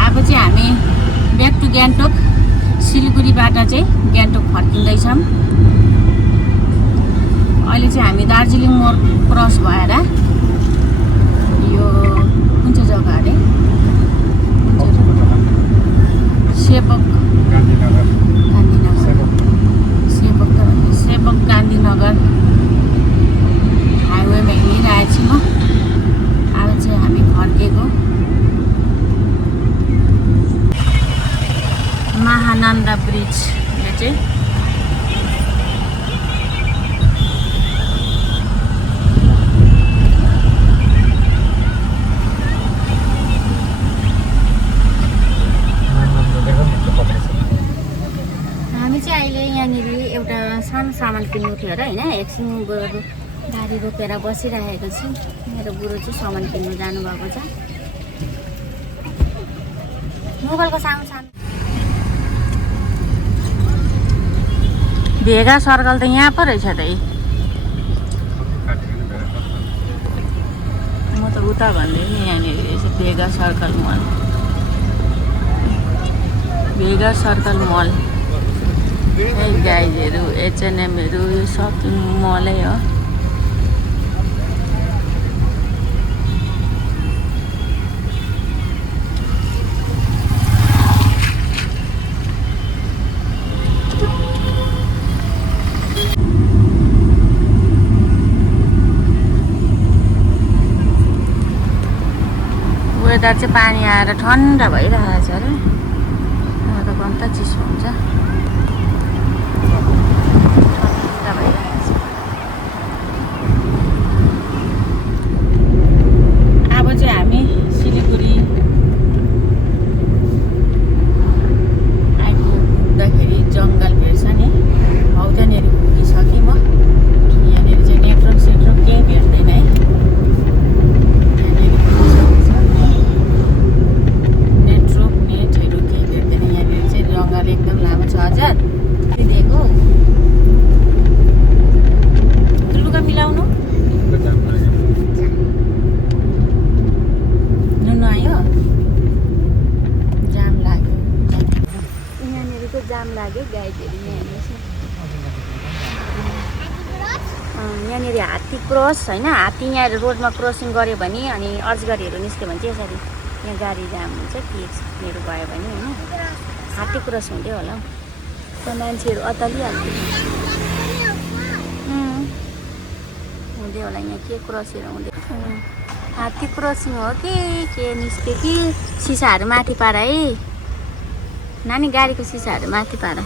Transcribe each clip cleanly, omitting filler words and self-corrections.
अब चाहिँ हामी ब्याक टु गान्तोक सिलगढीबाट चाहिँ गान्तोक फर्किँदैछौँ। अहिले चाहिँ हामी दार्जिलिङ मोड क्रस भएर यो कुन चाहिँ जग्गा अरे सेवक गान्धीनगर हाइवेमा हिँडिरहेको छु म। अब चाहिँ हामी फर्केको महानन्दा ब्रिज। यो चाहिँ हामी चाहिँ अहिले यहाँनिर एउटा सानो सामान किन्नु थियो र होइन, एकछिन बुढो गाडी रोकेर बसिरहेको छु। मेरो बुढो चाहिँ सामान किन्नु जानुभएको छ। मोबाइलको सानो सानो भेगा सर्कल त यहाँ पो रहेछ त। म त उता भन्दै नि यहाँनिर रहेछ भेगा सर्कल मल। भेगा सर्कल मल गाइजहरू H&Mहरू यो सपिङ मलै हो। वेदर चाहिँ पानी आएर ठन्डा भइरहेको छ अरे। यहाँ त कन्ता चिसो हुन्छ, ठन्डा भइरहेको छ। अब चाहिँ हामी सिलगढी आइपुग्दाखेरि जङ्गल भेट्छ नि, हौ त्यहाँनिर पुगिसकेँ म। यहाँनिर चाहिँ नेटवर्क सेटवर्क केही भेट्दैन है। एकदम लामो 6000 दिएको। लुगा मिलाउनु नुन आयो। जाम लाग्यो यहाँनिर चाहिँ, जाम लाग्यो गाइडहरू। यहाँनिर हात्ती क्रस होइन, हात्ती यहाँ रोडमा क्रसिङ गऱ्यो भने अनि अजगरीहरू निस्क्यो भने चाहिँ यसरी यहाँ गाडी जाम हुन्छ। केहरू भयो भने होइन हात्ती क्रस हुँदै होला हौ। त मान्छेहरू अतालिहाल्थ्यो हुँदै होला। यहाँ के क्रसहरू हुँदै, हात्ती क्रसिङ हो कि के निस्क्यो कि। सिसाहरू माथि पार है नानी, गाडीको सिसाहरू माथि पार।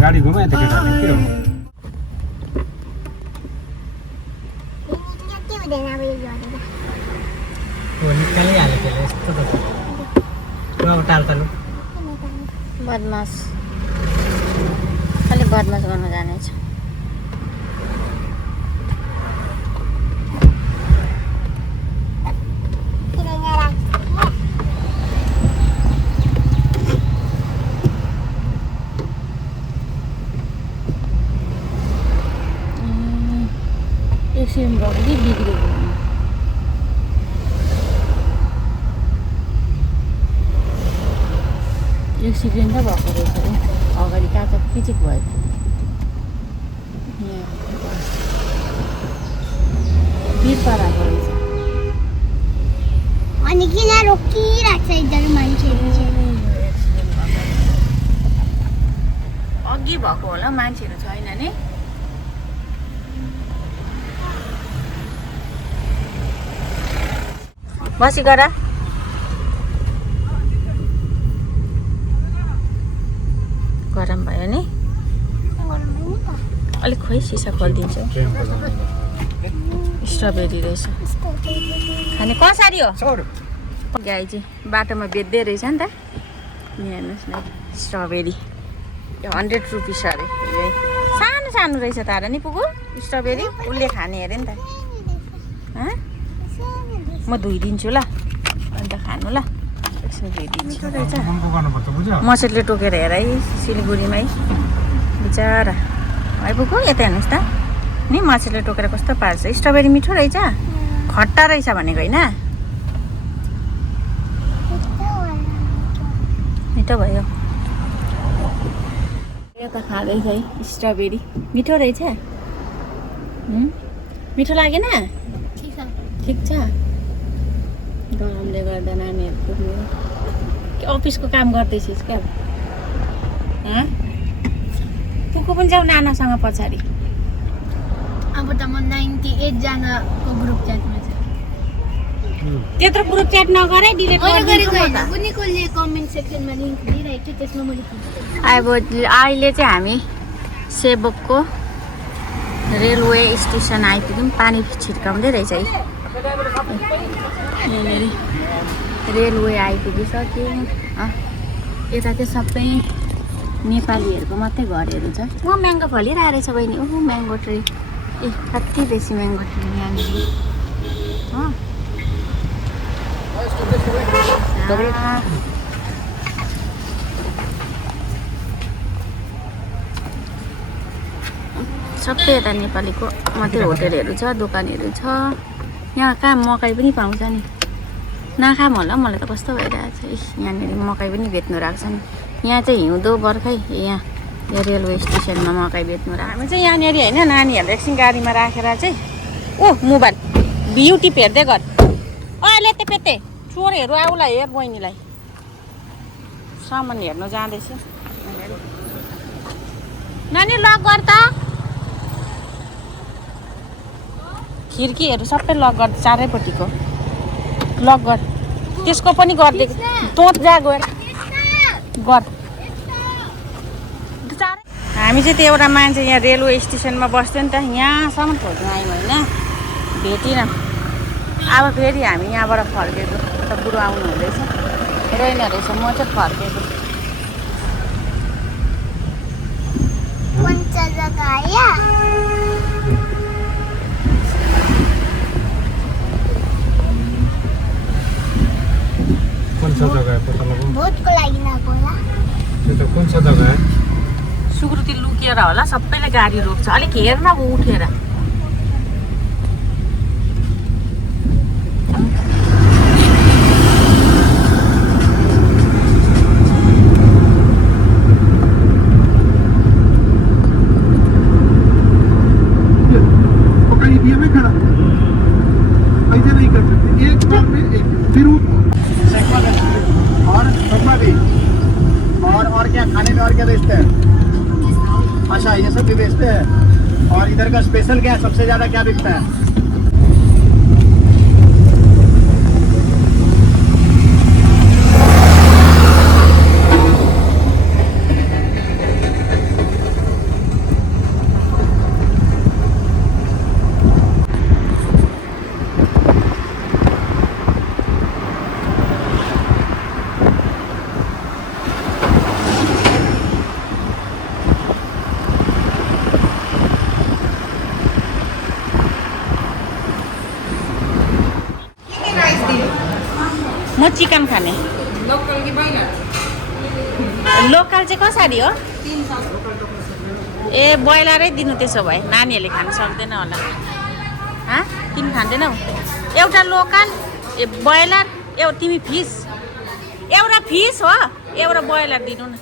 गाडी घुमायो त केटाले के हो? बदमास खालि बदमास गर्न जानेछ। एक्सिडेन्ट भएको कि बिग्रेको एक्सिडेन्ट त भएको रहेछ अरे। अगाडि काचक किचिक भयो। भिड पराएको रहेछ। अनि किन रोकिरहेको छ एकजना मान्छेहरू चाहिँ? अघि भएको होला, मान्छेहरू छैन नि। बसी गर। गरम भयो नि अलिक। खोइ सिसा खोलिदिन्छु। स्ट्रबेरी रहेछ खाने। कसरी हो? गाई चाहिँ बाटोमा बेच्दै रहेछ नि त। यहाँ हेर्नुहोस् न स्ट्रबेरी 100 रुपिस अरे। सानो सानो रहेछ तारा नि पुगु स्ट्रबेरी उसले खाने अरे नि त। म धोइदिन्छु ल अन्त खानु ल। एकछिन धोइदिन्छु रहेछ। मसेटले टोकेर हेर है सिलगढीमै बिचरा है पुगु। यता हेर्नुहोस् त नि मसेटले टोकेर कस्तो पार्छ। स्ट्रबेरी मिठो रहेछ खट्टा रहेछ भनेको होइन मिठो भयो। यो त खाँदैछ है स्ट्रबेरी मिठो रहेछ। मिठो लागेन ठिक छ। गरमले गर्दा नानीहरू पुग्नु अफिसको काम गर्दैछस् क्या पुग्नु पनि जाऊ नानासँग पछाडि। अब त म 98 जनाको ग्रुप च्याटमा छु। त्यत्रो ग्रुप च्याट नगरे डिलिट गरिदिन्छु म त। कुनीकोले कमेन्ट सेक्सनमा लिंक दिइरहेको थियो त्यसमा मैले अब अहिले चाहिँ हामी सेवकको रेलवे स्टेसन आइपुग्यौँ। पानी छिर्काउँदै रहेछ है यहाँनिर रेलवे आइपुगिसक्यो। यता चाहिँ सबै नेपालीहरूको मात्रै घरहरू छ। म्याङ्गो फलिरहेको रहेछ बहिनी। ओहो म्याङ्गो ट्री ए कति बेसी म्याङ्गो ट्री यहाँनिर सबै यता नेपालीको मात्रै होटेलहरू छ दोकानहरू छ। यहाँ कहाँ मकै पनि पाउँछ नि नखाम होला मलाई त कस्तो भइरहेको छ। यहाँनिर मकै पनि बेच्नु राख्छ नि। यहाँ चाहिँ हिउँदो बर्खै यहाँ यो रेलवे स्टेसनमा मकै बेच्नु राख्छ। हामी चाहिँ यहाँनिर होइन नानीहरूलाई एकछिन गाडीमा राखेर चाहिँ ओ मोबाइल युट्युब हेर्दै गर। अहिले पेते चोरहरू आउला हेर बहिनीलाई सामान हेर्नु जाँदैछु। नानी लक गर त खिड्कीहरू सबै लक गर चारैपट्टिको लक गर। त्यसको पनि गरिदिएको तोत जा गएर गर। हामी चाहिँ त्यो एउटा मान्छे यहाँ रेलवे स्टेसनमा बस्थ्यो नि त यहाँसम्म खोज्नु आयौँ होइन भेटिनँ। अब फेरि हामी यहाँबाट फर्केको त बुढो आउनु हुँदैछ रहेन रहेछ। म चाहिँ फर्केको कौन सा जगह है पता लगाऊ। भोटको लागि नगयो होला। त्यो त कौन सा जगह है। सुकुटी लुकेर होला सबैले गाडी रोक्छ। अलिक हेर न उठेर और क्या खाने में और क्या बेचते हैं। अच्छा ये सब भी बेचते हैं। और इधर का स्पेशल क्या है सबसे ज्यादा क्या बिकता है। म चिकन खाने। लोकल चाहिँ कसरी हो। ए ब्रोइलरै दिनु त्यसो भए नानीहरूले खानु सक्दैन होला। तिमी खाँदैनौ एउटा लोकल ए ब्रोइलर तिमी फिस एउटा फिस हो एउटा ब्रोइलर दिनु न।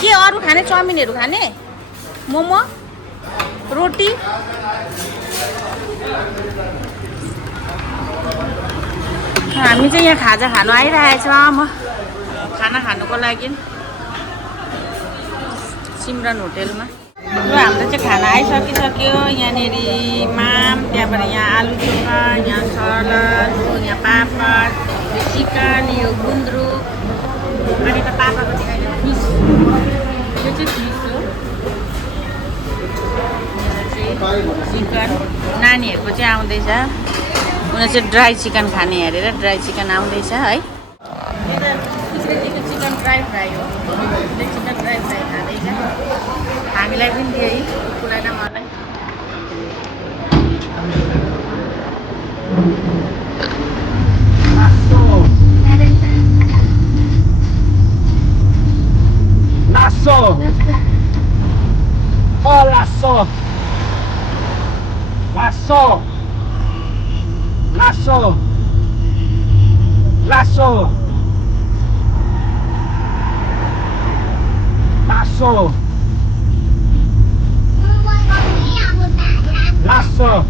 के अरू खाने चाउमिनहरू खाने मोमो रोटी हामी चाहिँ यहाँ खाजा खानु आइरहेको छ। म खाना खानुको लागि सिमरन होटेलमा। र हाम्रो चाहिँ खाना आइसकिसक्यो। यहाँनिर माम त्यहाँबाट यहाँ आलु चोखा यहाँ सलाद यहाँ पापड चिकन यो गुन्द्रुक अनि त पापाको चाहिँ फिस यो चाहिँ फिस हो। चिकन नानीहरूको चाहिँ आउँदैछ उनीहरू चाहिँ ड्राई चिकन खाने हेरेर ड्राई चिकन आउँदैछ है चिकन ड्राई फ्राई हो चिकन ड्राई फ्राई खाँदैछ हामीलाई पनि दियो है कुरा न मलाई Lasso! Oh, lasso! Lasso! Lasso! Lasso! Lasso! Lasso!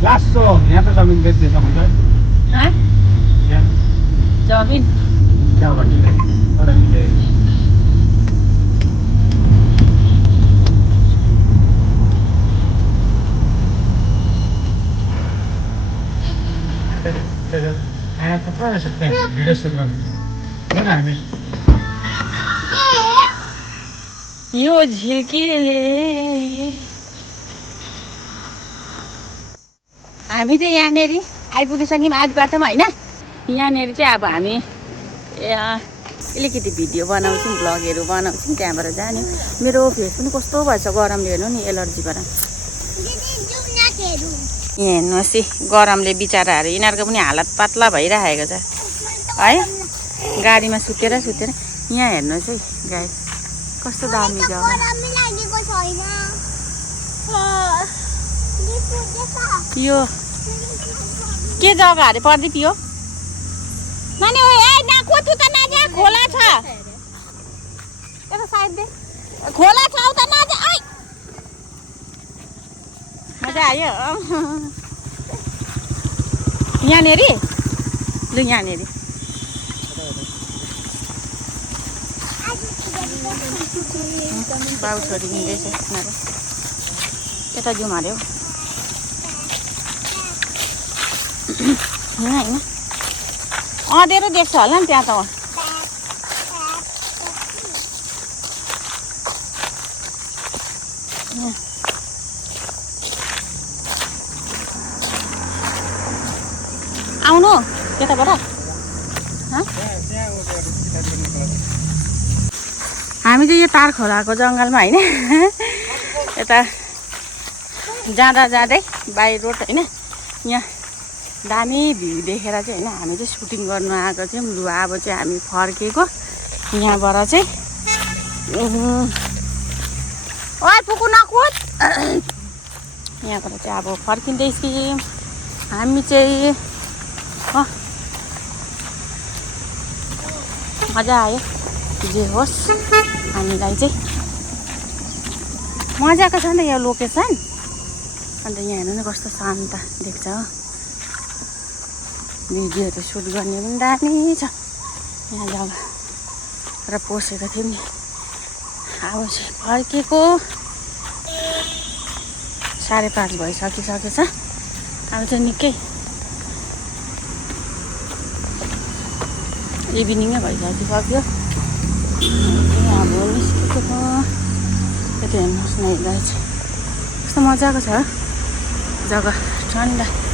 Lasso! यहाँ पे जमीन बेच देता हूँ हाँ जमीन क्या बात है आया तो पा सकते हैं वीडियो से है ना हमें यो झिल्कीले हामी चाहिँ यहाँनिर आइपुगिसक्यौँ आज बाटोमा होइन यहाँनिर चाहिँ अब हामी अलिकति भिडियो बनाउँछौँ भ्लगहरू बनाउँछौँ त्यहाँबाट जाने मेरो फेस पनि कस्तो भएछ गरमले हेर्नु नि एलर्जीबाट यहाँ हेर्नुहोस् है गरमले बिचराहरू यिनीहरूको पनि हालत पातला भइरहेको छ है गाडीमा सुतेर यहाँ हेर्नुहोस् है गाई कस्तो दामी जग्गा यो के जग्गा अरे प्रदीप यो नानी नाकुतु त नजा खोला छ यता साइड दे खोला छ उता नजा ओइ मजा आयो यहाँनिर लु यहाँनिर बाउ छोरी हिँड्दैछ यिनीहरू यता जाउँ अरे यहाँ होइन अँधेरो देख्छ होला नि त्यहाँ त आउनु त्यताबाट हामी चाहिँ यो तार खोलाको जङ्गलमा होइन यता जाँदै बाई रोड होइन यहाँ दामी भ्यू देखेर चाहिँ होइन हामी चाहिँ सुटिङ गर्नु आएको चाहिँ लु अब चाहिँ हामी फर्केको यहाँबाट चाहिँ ओइ पुगु नकुद यहाँबाट चाहिँ अब फर्किँदैछौँ हामी चाहिँ मजा आयो जे होस् हामीलाई चाहिँ मजाको छ नि त यो लोकेसन अन्त यहाँ हेर्नु न कस्तो शान्त देख्छ हो भिडियोहरू सुट गर्ने पनि दामी छ यहाँ जग्गा र पोसेको थियौँ नि अब चाहिँ फर्केको 5:30 भइसकिसकेछ अब चाहिँ निकै इभिनिङै भइसकिसक्यो अब निस्केको यता हेर्नुहोस् न यसलाई चाहिँ कस्तो मजाको छ जग्गा ठन्डा है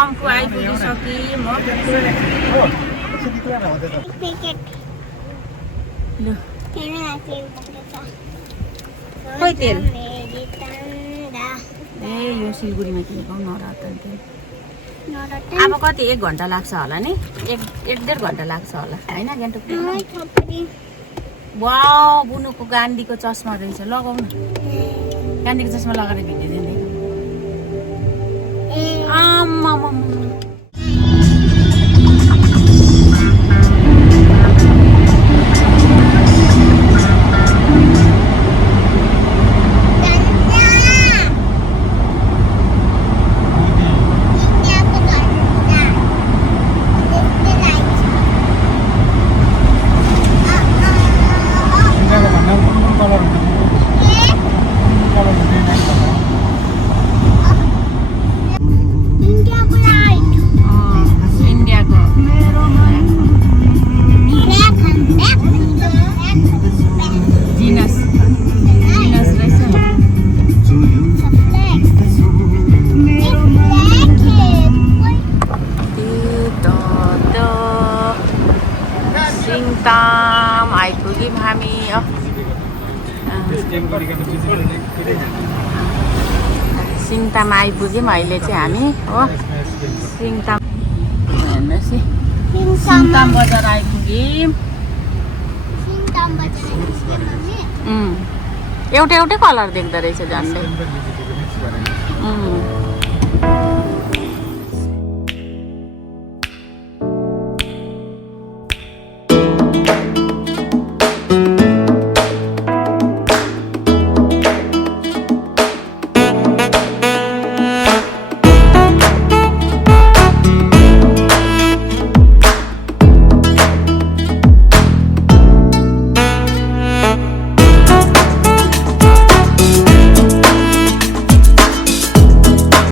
थम्पू आइपुगिसक्यौँ हो पैकेट लु तेल छ खोइ तेल मेरी तन्दा ए यो सिलगढीमा किनेको नरतन तेल नरतन अब कति 1 घन्टा लाग्छ होला नि 1.5 घन्टा लाग्छ होला होइन गान्तोक थपडी वाउ बुनुको गान्धीको चस्मा रहेछ लगाउन गान्धीको चस्मा लगाएर भिडिदिँदैन आम्मा सिङताम आइपुग्यौँ हामी सिङताम आइपुग्यौँ अहिले चाहिँ हामी हो सिङताम हेर्नुहोस् सिङताम बजार आइपुग्यौँ सिङताम बजार एउटै कलर देख्दो रहेछ झन्डै